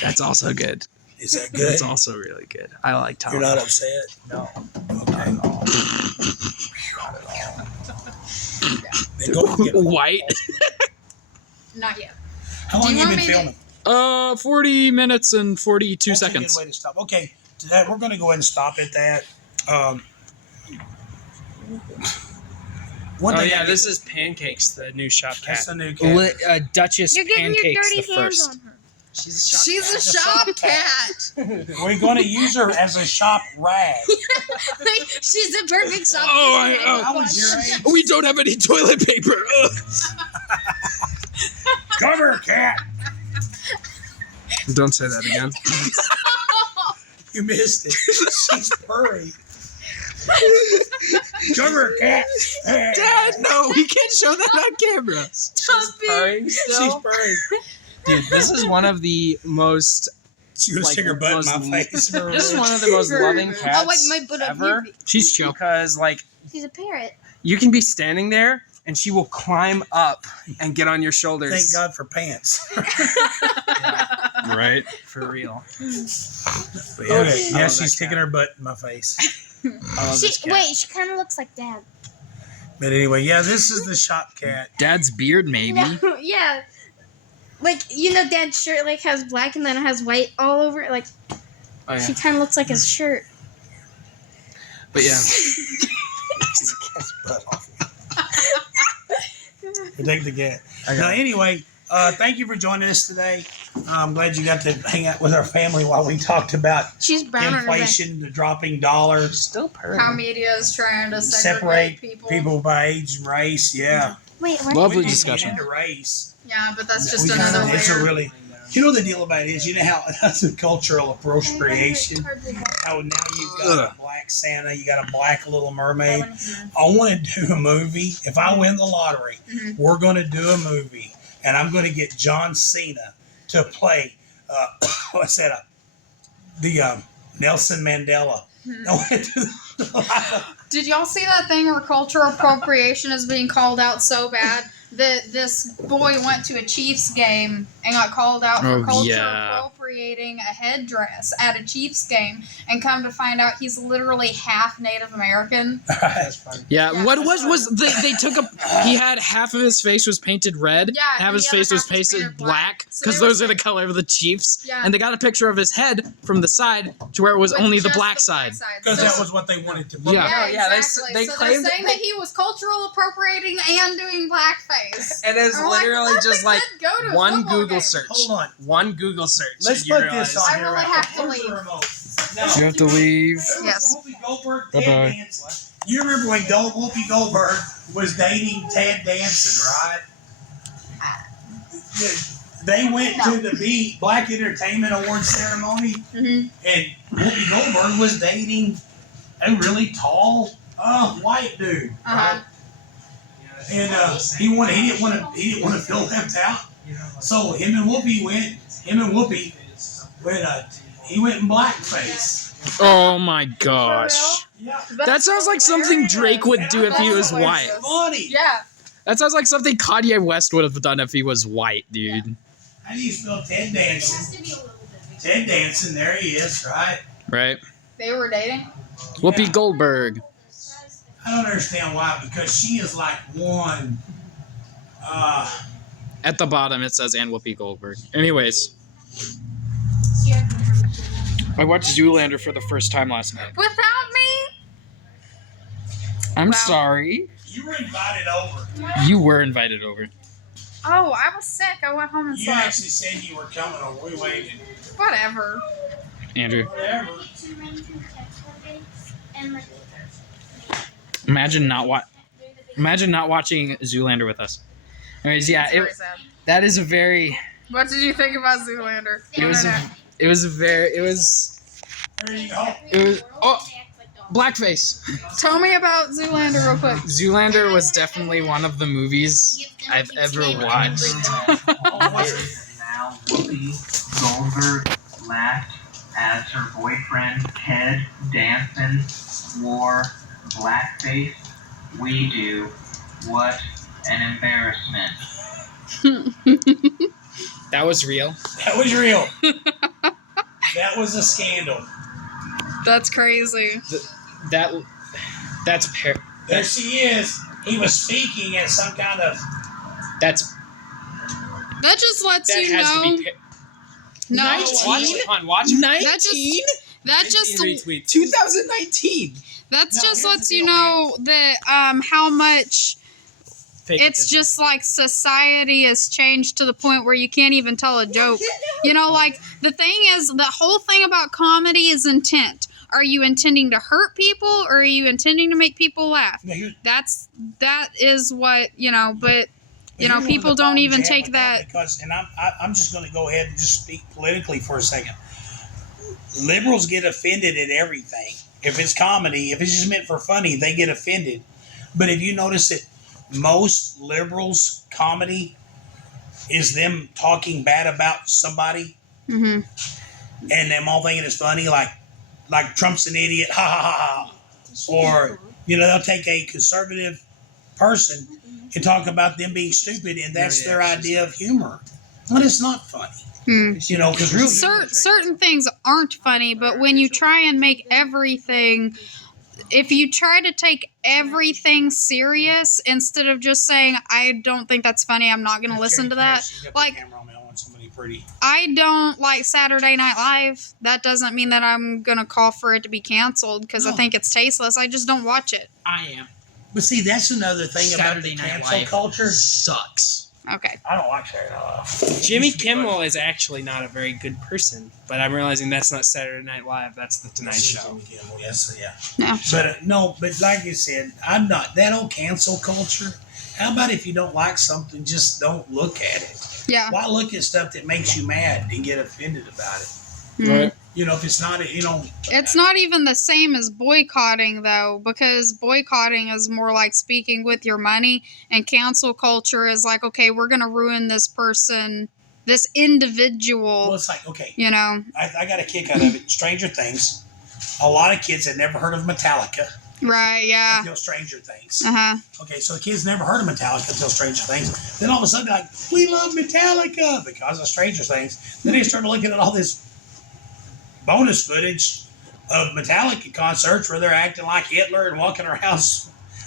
That's also good. Is that good? That's also really good. I like Tom. You're not upset? No. Okay. Then go and get it. White. Not yet. How long Do you have you want been me to- filming? 40 minutes and 42 That's seconds. a good way to stop. Okay, we're going to go ahead and stop at that. One Oh thing yeah, I this is Pancakes, the new shop That's cat. the new cat. Duchess You're getting your Pancakes dirty the hands first. on her. She's a shop She's cat. a shop cat. We're going to use her as a shop rag. She's a perfect shop. I was your age. We don't have any toilet paper. Ugh. Come here, cat. Don't say that again. You missed it. She's purring. Come here, cat. Dad, no, we can't show that on camera. Purring She's still? purring. Dude, this is one of the most. She was Like, sticking her butt in most- my face. This is one of the most loving cats I'll wipe my butt up ever. here. She's chill. Because like She's a parrot. you can be standing there and she will climb up and get on your shoulders. Thank God for pants. Right. For real. But yeah, okay. I Yeah, love she's that sticking cat. her butt in my face. I love this cat. Wait, she kind of looks like Dad. But anyway, yeah, this is the shop cat. Dad's beard, maybe. No, yeah. Like, you know, Dad's shirt like has black and then it has white all over it. Like, Oh, yeah. she kind of looks like his shirt. But yeah. Butt off. Take the cat. I Now, got it. anyway, thank you for joining us today. I'm glad you got to hang out with our family while we talked about She's brown on her back. inflation, the dropping dollars, Still purring. How media is trying to separate segregate people by age and race. Yeah. Wait, what? Lovely We need to discussion. get into race. Yeah, but that's just We another kinda- it's a layer. really, you know the deal about it is, you know how that's a cultural appropriation. How now you've got a black Santa, you got a black Little Mermaid. I want to do a movie. If I win the lottery, Mhm. we're going to do a movie, and I'm going to get John Cena to play. What's that? The Nelson Mandela. Mhm. I want to do Did y'all see that thing where cultural appropriation is being called out so bad that this boy went to a Chiefs game and got called out for Oh, culture yeah. appropriating a headdress at a Chiefs game, and come to find out he's literally half Native American. That's funny. Yeah, Yeah, what that's was they took a he had half of his face was painted red, Yeah, half and his the other face was half was painted painted black black. So because they were those are the saying- color of the Chiefs, Yeah. and they got a picture of his head from the side to where it was With only the just black side. Because So- that was what they wanted to be. Yeah. Yeah, Yeah, they exactly. they so claimed they're saying that- that he was cultural appropriating and doing blackface. And it's I'm like, literally let just the like kid go to a one football Google game. search. Hold on. One Google search. Let's and you put realize- this on I here. really right have now. to Where's the leave. remote? Now, You have to leave. Yes. Whoopi Goldberg, Bye-bye. Ted Danson. You remember when Whoopi Goldberg was dating Ted Danson, right? They went to the Black Entertainment Awards ceremony, Mhm. and Whoopi Goldberg was dating a really tall, white dude, Uh-huh. right? And he didn't want to feel left out, so him and Whoopi went. He went in blackface. Oh my gosh, Yeah, that sounds like something Drake would do if he was That's white. hilarious. funny. Yeah. That sounds like something Kanye West would have done if he was white, dude. How do you spell Ted Danson? Ted Danson, there he is, right? Right? They were dating. Whoopi Yeah. Goldberg. I don't understand why, because she is like one. At the bottom it says and Whoopi Goldberg. Anyways, I watched Zoolander for the first time last night. Without me? I'm Wow. sorry. You were invited over. You were invited over. Oh, I was sick. I went home and You slept. actually said you were coming over. We waited. Whatever. Andrew, Whatever. imagine not watching Zoolander with us. Anyways, yeah, That's very sad. that is a very. What did you think about Zoolander? It was blackface. Tell me about Zoolander real quick. Zoolander was definitely one of the movies I've ever watched. Now Whoopi Goldberg laughed as her boyfriend Ted Danson wore blackface. We do. What an embarrassment. That was real. That was real. That was a scandal. That's crazy. That's There she is. He was speaking at some kind of. That just lets that you has know. to be. No, Watch. that just 2019. just lets you know that how much it's just like society has changed to the point where you can't even tell a joke. You know, like the thing is, the whole thing about comedy is intent. Are you intending to hurt people or are you intending to make people laugh? That is what, you know, but you know, people don't even take that. Because, and I'm just going to go ahead and just speak politically for a second. Liberals get offended at everything. If it's comedy, if it's just meant for funny, they get offended. But if you notice that most liberals' comedy is them talking bad about somebody, and them all thinking it's funny, like Trump's an idiot, ha ha ha ha. Or, you know, they'll take a conservative person and talk about them being stupid, and that's their idea of humor. But it's not funny. You know, because really certain things aren't funny, but when you try and make everything, if you try to take everything serious instead of just saying, I don't think that's funny, I'm not going to listen to that. Like, I don't like Saturday Night Live. That doesn't mean that I'm going to call for it to be canceled because I think it's tasteless. I just don't watch it. I am. But see, that's another thing Saturday about the Night cancel Live culture. sucks. Okay. I don't like Saturday Night Live. Jimmy Kimmel is actually not a very good person, but I'm realizing that's not Saturday Night Live. That's the Tonight Show. Jimmy Kimmel, yes, yeah. No. But no, but like you said, I'm not that old cancel culture. How about if you don't like something, just don't look at it? Yeah. Why look at stuff that makes you mad and get offended about it? Right. You know, if it's not, you know. It's not even the same as boycotting, though, because boycotting is more like speaking with your money, and cancel culture is like, okay, we're going to ruin this person, this individual. Well, it's like, okay, you know. I got a kick out of it. Stranger Things. A lot of kids had never heard of Metallica. Right, yeah. Until Stranger Things. Uh-huh. Okay, so the kids never heard of Metallica until Stranger Things. Then all of a sudden, like, we love Metallica because of Stranger Things. Then they started looking at all this bonus footage of Metallica concerts where they're acting like Hitler and walking around.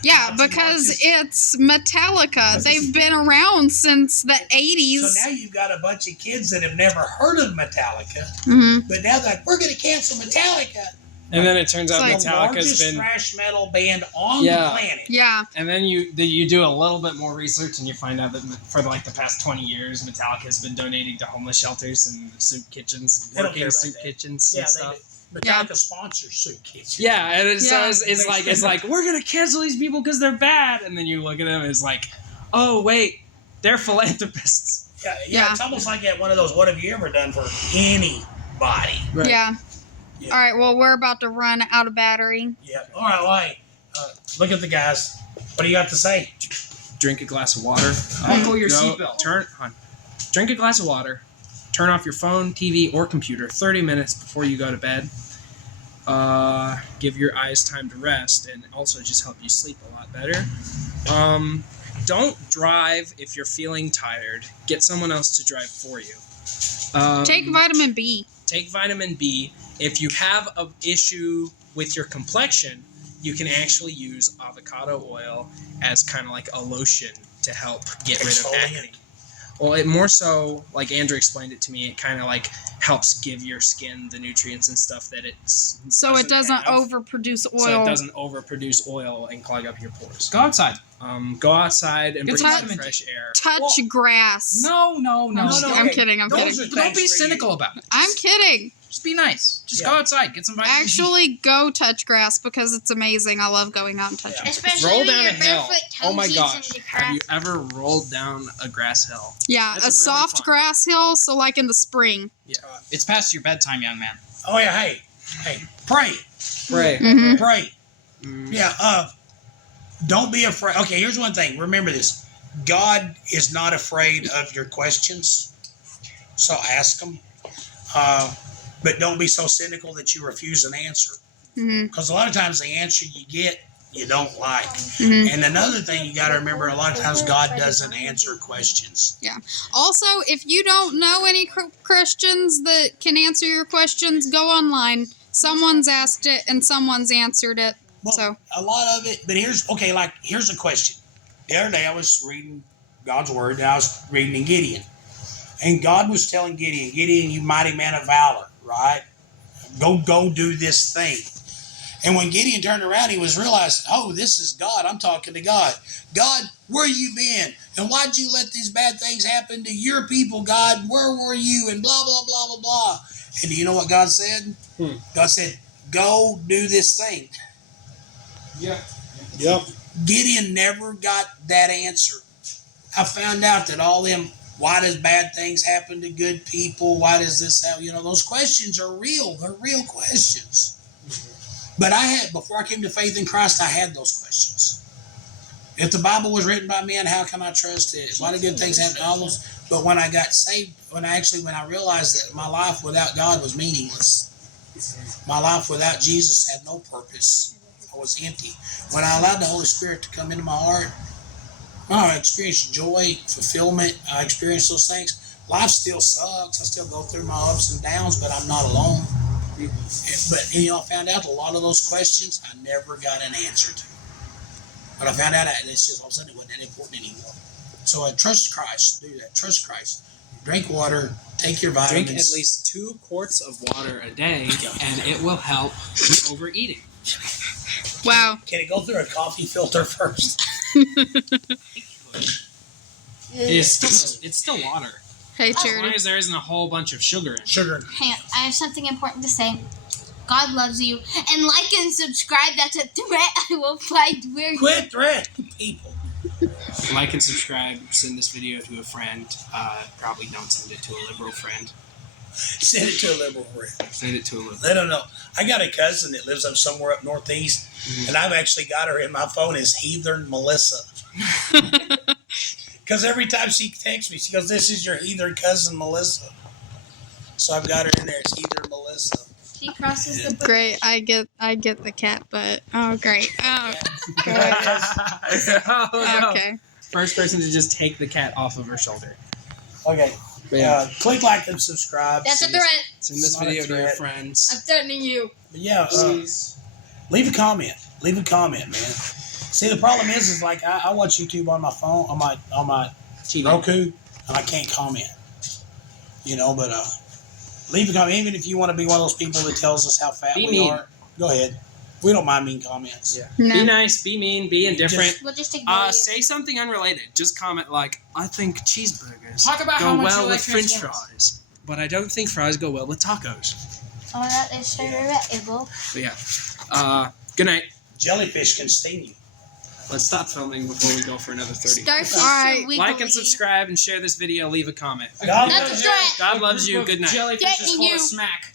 Yeah, because it's Metallica. They've been around since the 80s. So now you've got a bunch of kids that have never heard of Metallica, Mm-hmm. but now they're like, we're going to cancel Metallica. And then it turns out It's The Metallica's largest been. thrash metal band on the planet. Yeah. And then you do a little bit more research and you find out that for like the past 20 years, Metallica has been donating to homeless shelters and soup kitchens, They don't care working about soup that. kitchens Yeah, and stuff. Metallica sponsors Soup Kitchen. Yeah, and it's, Yeah. so it's like we're gonna cancel these people because they're bad, and then you look at them and it's like, oh wait, they're philanthropists. Yeah, it's almost like that one of those. What have you ever done for anybody? Right. Yeah. Yeah. All right, well, we're about to run out of battery. Yeah. All right. Well, hey, look at the guys. What do you got to say? Drink a glass of water. Buckle your seatbelt. Drink a glass of water. Turn off your phone, TV, or computer 30 minutes before you go to bed. Give your eyes time to rest, and also just help you sleep a lot better. Don't drive if you're feeling tired. Get someone else to drive for you. Take vitamin B. Take vitamin B. If you have an issue with your complexion, you can actually use avocado oil as kind of like a lotion to help get rid of acne. Well, it more so, like Andrew explained it to me, it kind of like helps give your skin the nutrients and stuff that So it doesn't have. overproduce oil. So it doesn't overproduce oil and clog up your pores. Go outside. Go outside and Get breathe some some fresh air. Touch grass. No. I'm kidding. I'm Those kidding. are Don't things be for cynical about it. I'm kidding. Just be nice. Just Yeah. go outside. Get some vitamin D. Actually, go touch grass because it's amazing. I love going out and touching. Yeah. Especially Roll when down you're a hill. barefoot Oh my toesies gosh. in the Have grass. you ever rolled down a grass hill? Yeah, That's a really soft fun. grass hill. So like in the spring. It's past your bedtime, young man. Oh yeah, hey, pray, Pray. Mm-hmm. pray. Mm. Yeah, don't be afraid. Okay, here's one thing. Remember this. God is not afraid of your questions, so ask them. But don't be so cynical that you refuse an answer. Mm-hmm. Because a lot of times the answer you get, you don't like. Mm-hmm. And another thing you got to remember, a lot of times God doesn't answer questions. Also, if you don't know any Christians that can answer your questions, go online. Someone's asked it and someone's answered it. Well, So a lot of it, but here's a question. The other day I was reading God's word and I was reading in Gideon. And God was telling Gideon, you mighty man of valor, right? Go do this thing. And when Gideon turned around, he realized, oh, this is God. I'm talking to God. God, where you been? And why'd you let these bad things happen to your people, God? Where were you? And blah, blah, blah, blah, blah. And do you know what God said? God said, go do this thing. Yeah. Yep. Gideon never got that answer. I found out that all them, why does bad things happen to good people? Why does this happen? Those questions are real. They're real questions. But before I came to faith in Christ, I had those questions. If the Bible was written by men, how can I trust it? Why do good things happen? All those. But when I got saved, when I realized that my life without God was meaningless, my life without Jesus had no purpose. I was empty. When I allowed the Holy Spirit to come into my heart, I experienced joy, fulfillment. I experienced those things. Life still sucks. I still go through my ups and downs, but I'm not alone. But I found out a lot of those questions I never got an answer to. But I found out that it's just all of a sudden it wasn't that important anymore. So I trust Christ. Do that. Trust Christ. Drink water. Take your vitamins. Drink at least 2 quarts of water a day, and it will help with overeating. wow. Can it go through a coffee filter first? It's still water. Hey, As long Charity. as there isn't a whole bunch of sugar in it. Sugar. Hang on, I have something important to say. God loves you. And like and subscribe. That's a threat I will find where you... Quit threat, people. Like and subscribe. Send this video to a friend. Probably don't send it to a liberal friend. Send it to a liberal friend. Send it to a liberal. Let them know. I got a cousin that lives up somewhere up northeast, and I've actually got her in my phone as Heathen Melissa. Because every time she texts me, she goes, "This is your heathen cousin Melissa." So I've got her in there as Heathen Melissa. She crosses the... Great. I get the cat butt. Oh, great. Oh, Oh, no. okay. First person to just take the cat off of her shoulder. Okay. Click like and subscribe. That's a threat. Send this It's not a video to your threat. friends. I'm threatening you. But yeah, Please. leave a comment. Leave a comment, man. See, the problem is like I watch YouTube on my phone, on my TV. Roku, and I can't comment. But leave a comment. Even if you want to be one of those people that tells us how fat Be we mean. are, go ahead. We don't mind mean comments. Yeah. No. Be nice, be mean, be indifferent. We'll just ignore you. Say something unrelated. Just comment like, I think cheeseburgers Talk about go how much well you with like French Transformers. fries, but I don't think fries go well with tacos. Oh, that is so regrettable. But yeah. Good night. Jellyfish can sting you. Let's stop filming before we go for another 30. Starfish Alright. are wiggly. Like and subscribe and share this video. Leave a comment. God That's a threat. God loves you. Group of Good night. Jellyfish is Threatening full you. of smack.